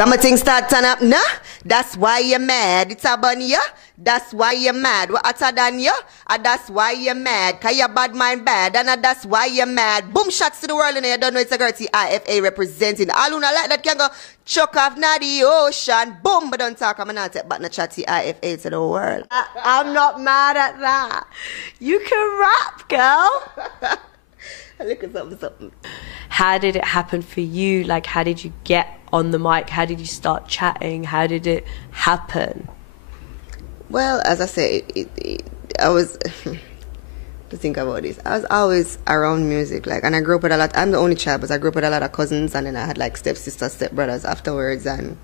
Some things start turn up, nah? That's why you're mad. It's a bunny, yeah? That's why you're mad. What hotter than you? That's why you're mad. Cause your bad mind bad. And that's why you're mad. Boom shots to the world and you don't know it's a girl Tifa representing. All who not like that can go chuck off na the ocean. Boom, but don't talk. I'm not take back the chat Tifa to the world. I'm not mad at that. You can rap, girl. Look at something. How did it happen for you? Like, how did you get on the mic? How did you start chatting? How did it happen? Well, as I said, I was, to think about this, I was always around music, like, and I grew up with a lot, I'm the only child, but I grew up with a lot of cousins, and then I had, like, stepsisters, stepbrothers afterwards, and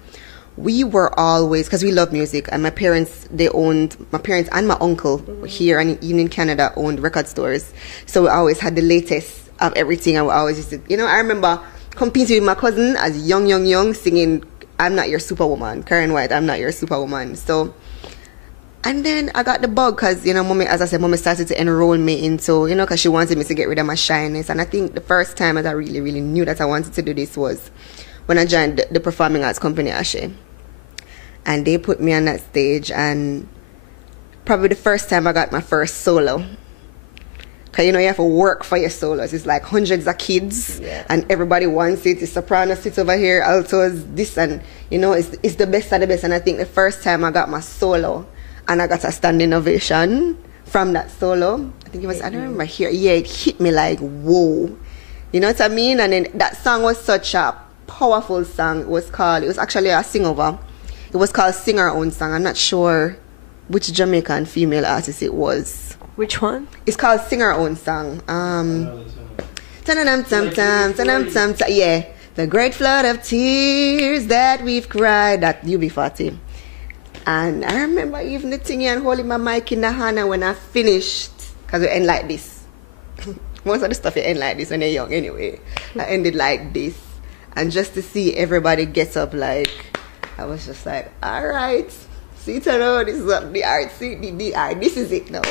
we were always, because we love music, and my parents and my uncle here, and even in Canada, owned record stores, so we always had the latest of everything, and we always used to, you know, I remember competing with my cousin as young, singing, I'm Not Your Superwoman, Karen White, I'm Not Your Superwoman, so... And then I got the bug because, you know, mommy, as I said, mommy started to enroll me into, you know, because she wanted me to get rid of my shyness. And I think the first time that I really knew that I wanted to do this was when I joined the performing arts company, Ashe. And they put me on that stage, and probably the first time I got my first solo. Because, you know, you have to work for your solos. It's like hundreds of kids, and everybody wants it. The soprano sits over here, altos, this, and, you know, it's the best of the best. And I think the first time I got my solo, and I got a standing ovation from that solo. I think it was, I don't remember here. Yeah, it hit me like, whoa. You know what I mean? And then that song was such a powerful song. It was actually a sing-over. It was called Sing Our Own Song. I'm not sure which Jamaican female artist it was. Which one? It's called Sing Our Own Song. Yeah. The great flood of tears that we've cried. That UB40. And I remember even the thing and holding my mic in the hand, and when I finished, because we end like this. Most of the stuff you end like this when you're young anyway. I ended like this. And just to see everybody get up, like, I was just like, all right, see to know this is what the art, this is it now.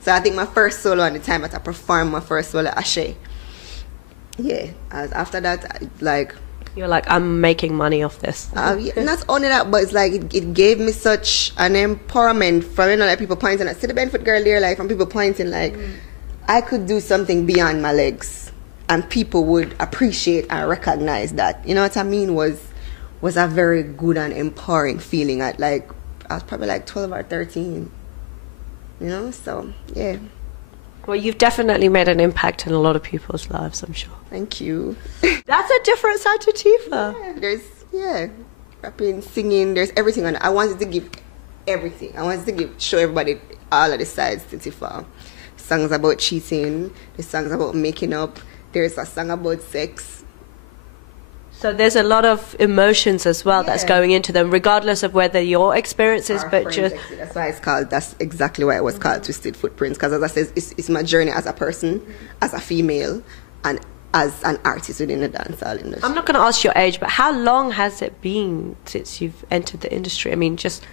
So I think my first solo on the time that I performed my first solo, Ashe. Yeah, after that, like... You're like, I'm making money off this. Yeah, not only that, but it's like it gave me such an empowerment from, you know, like people pointing at, see the Benfoot girl there, like from people pointing like, I could do something beyond my legs, and people would appreciate and recognize that. You know what I mean? Was a very good and empowering feeling. I was probably like 12 or 13. You know, so yeah. Well, you've definitely made an impact in a lot of people's lives, I'm sure. Thank you. That's a different side to Tifa. Yeah, rapping, singing, there's everything on it. I wanted to give everything. I wanted to show everybody all of the sides to Tifa. Songs about cheating, the songs about making up, there's a song about sex. So there's a lot of emotions as well that's going into them, regardless of whether your experience is, but just... That's why it's called, that's exactly why it was called Twisted Footprints, because as I said, it's my journey as a person, as a female, and as an artist within the dancehall industry. I'm not going to ask your age, but how long has it been since you've entered the industry? I mean, just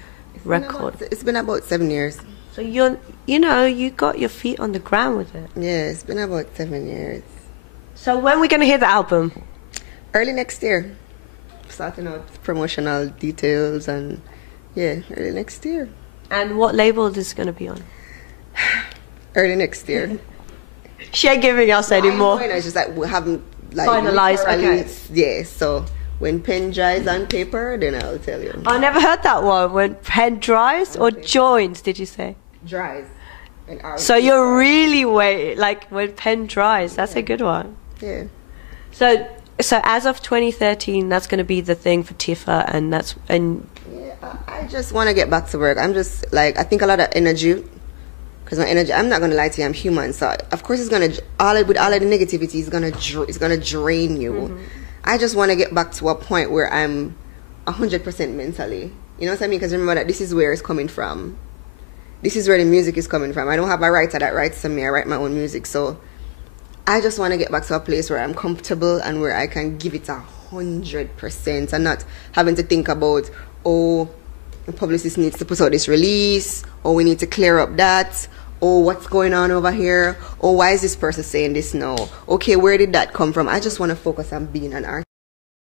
record. It's been about 7 years. So you got your feet on the ground with it. Yeah, it's been about 7 years. So when are we going to hear the album? Early next year. Starting out promotional details, and yeah, early next year. And what label is this going to be on? Early next year. She ain't giving us anymore. It's just like we haven't finalized. Okay. Yeah, so when pen dries on paper, then I'll tell you. I never heard that one. When pen dries or joins, did you say? Dries. So you're really waiting, like when pen dries. That's a good one. Yeah. So as of 2013, that's going to be the thing for Tifa, and yeah, I just want to get back to work. I'm just like, I think a lot of energy, because my energy, I'm not going to lie to you, I'm human, so of course it's going to, with all of the negativity, it's going to drain you. Mm-hmm. I just want to get back to a point where I'm 100% mentally. You know what I mean? Because remember that this is where it's coming from. This is where the music is coming from. I don't have a writer that writes to me. I write my own music, so I just want to get back to a place where I'm comfortable and where I can give it 100% and not having to think about, oh, the publicist needs to put out this release, or we need to clear up that, oh, what's going on over here, oh, why is this person saying this now? Okay, where did that come from? I just want to focus on being an artist.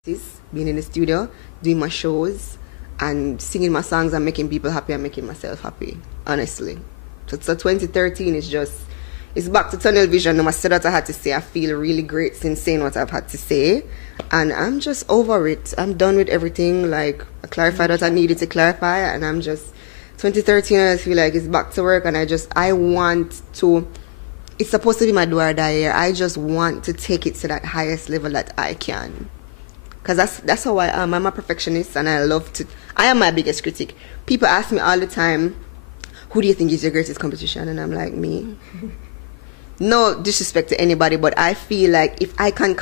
being in the studio, doing my shows, and singing my songs and making people happy and making myself happy, honestly. So 2013 is just, it's back to tunnel vision. No matter what I had to say, I feel really great since saying what I've had to say. And I'm just over it. I'm done with everything. Like, I clarified what I needed to clarify, and I'm just, 2013, I feel like it's back to work, and I want to, it's supposed to be my do or die year. I just want to take it to that highest level that I can. Because that's how I am. I'm a perfectionist, and I am my biggest critic. People ask me all the time, who do you think is your greatest competition? And I'm like, me. No disrespect to anybody, but I feel like if I can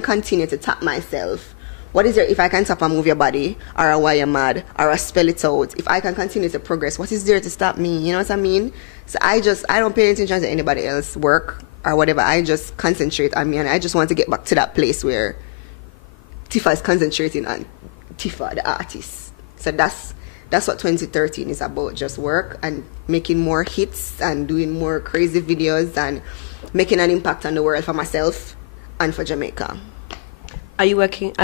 continue to tap myself, what is there, if I can tap and move your body, or a why you're mad, or a spell it out, if I can continue to progress, what is there to stop me? You know what I mean? So I don't pay attention to anybody else's work or whatever. I just concentrate on me, and I just want to get back to that place where Tifa is concentrating on Tifa, the artist. So that's what 2013 is about, just work and making more hits and doing more crazy videos and making an impact on the world for myself and for Jamaica. Are you working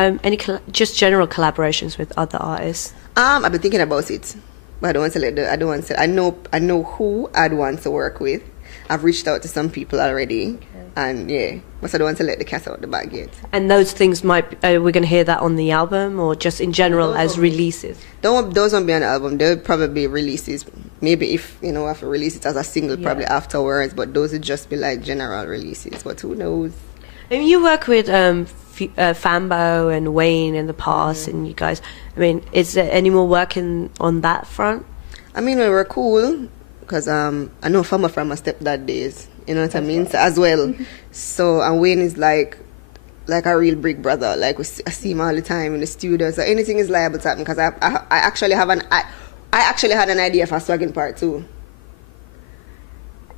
just general collaborations with other artists? I've been thinking about it, but I know who I'd want to work with. I've reached out to some people already. Okay. And yeah, but I don't want to let the cat out the bag yet. And those things we're going to hear that on the album, or just in general as releases? Those won't be on the album. They'll probably be releases. Maybe if, I have to release it as a single, probably afterwards. But those would just be like general releases. But who knows? I mean, you work with Fambo and Wayne in the past, and you guys, I mean, is there any more working on that front? I mean, we were cool, because I know Fambo from my stepdad days. You know what I mean? So, as well. So, and Wayne is like a real big brother. Like, I see him all the time in the studio. So anything is liable to happen, because I actually had an idea for Swaggin' Part 2.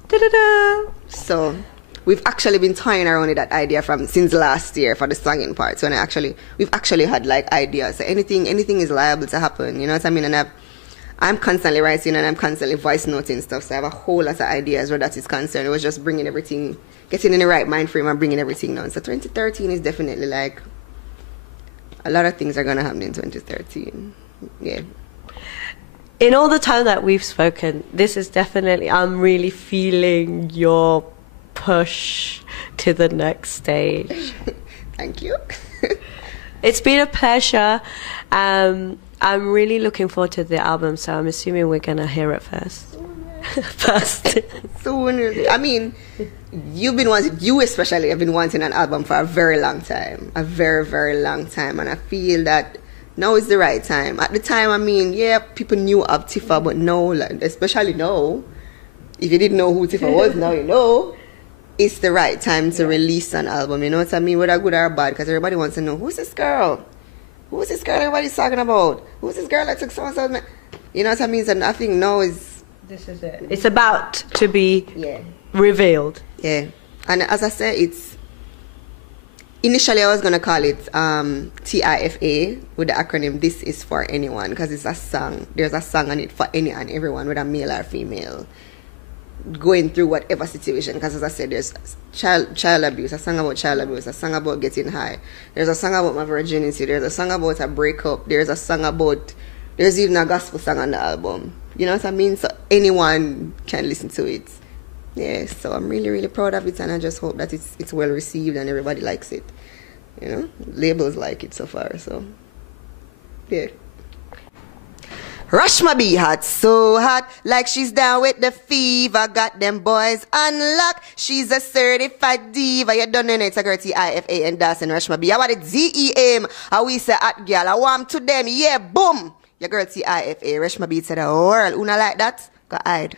Da-da-da. So we've actually been toying around with that idea since last year for the Swaggin' Part. So we've actually had like ideas. So anything is liable to happen. You know what I mean? And I'm constantly writing, and I'm constantly voice noting stuff, so I have a whole lot of ideas where that is concerned. It was just bringing everything, getting in the right mind frame and bringing everything down. So 2013 is definitely like, a lot of things are going to happen in 2013. Yeah. In all the time that we've spoken, this is definitely, I'm really feeling your push to the next stage. Thank you. It's been a pleasure. I'm really looking forward to the album, so I'm assuming we're going to hear it first. Soon. I mean, you especially have been wanting an album for a very long time. A very, very long time. And I feel that now is the right time. At the time, I mean, yeah, people knew of Tifa, but no, like, especially now, if you didn't know who Tifa was, now you know. It's the right time to release an album, you know what I mean? Whether good or bad, because everybody wants to know, who's this girl? Who's this girl everybody's talking about? Who's this girl that took so-and-so? You know what I mean? So I think now is... This is it. It's about to be revealed. Yeah. And as I said, it's... Initially, I was going to call it TIFA with the acronym This Is For Anyone, because it's a song. There's a song on it for any and everyone, whether male or female, going through whatever situation. Because as I said, there's child abuse, a song about child abuse, a song about getting high. There's a song about my virginity. There's a song about a breakup. There's even a gospel song on the album. You know what I mean? So anyone can listen to it. Yeah, so I'm really, really proud of it, and I just hope that it's well received and everybody likes it. You know, labels like it so far, so yeah. Rashma B hot, so hot, like she's down with the fever. Got them boys unlocked. She's a certified diva. You don't know it's a girl TIFA and dancing Rashma B. How about it? ZEM? How we say hot girl? I want to them. Yeah, boom. Your girl TIFA. Rashma B to the world. Una like that? Go hide.